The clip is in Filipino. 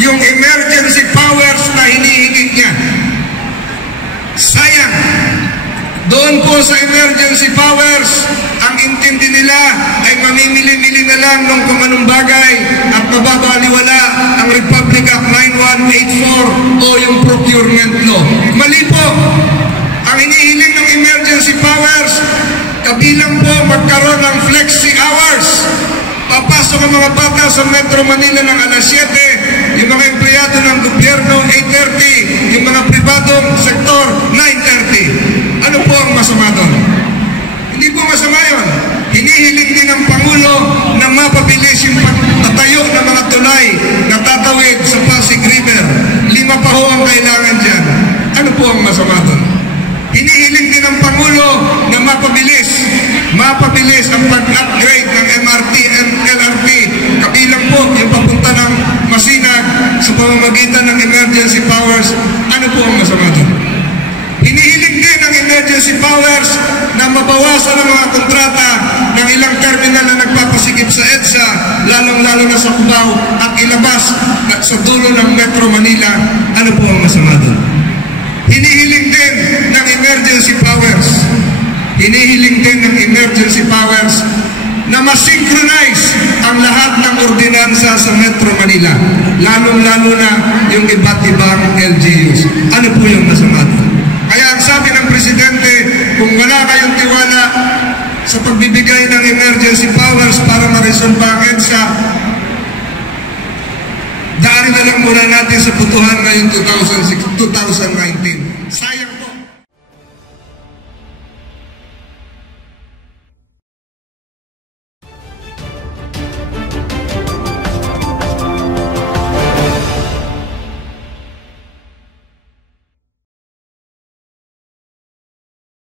yung emergency powers na hinihingi niya. Sayang. Doon po sa emergency powers, ang intindi nila ay mamimili-mili na lang ng kung anong bagay at mababaliwala ang Republic Act 9184 o yung procurement law. Mali po. Ang hinihiling ng emergency powers, kabilang po magkaroon ng flexi hours. Papasok ang mga bata sa Metro Manila ng alas 7, yung mga empleyado ng gobyerno 8:30, yung mga pribadong sektor 9:30. Ano po ang masama doon? Hindi po masama yun. Hinihiling din ng Pangulo na mapabilis yung pagtatayo ng mga tulay na tatawid sa Pasig River. 5 pa ho ang kailangan dyan. Ano po ang masama doon? Hinihiling din ng Pangulo na mapabilis ang pag-upgrade ng MRT and LRT. Kabilang po yung papunta ng Masinag sa pamamagitan ng emergency powers. Ano po ang masama doon? Hinihiling din ng emergency powers na mabawasan ang mga kontrata ng ilang terminal na nagpapasikip sa EDSA, lalong-lalo na sa Cubao, at ilabas sa dulo ng Metro Manila. Ano po ang masama doon? Hinihiling din ng emergency powers na masynchronize ang lahat ng ordinansa sa Metro Manila, lalong-lalo na yung iba't ibang LGUs. Ano po yung masama doon? Kaya ang sabi ng Presidente, kung wala kayong tiwala sa pagbibigay ng emergency powers para ma-resolve ang EDSA, daanin na lang muna natin sa putuhan ngayong 2019.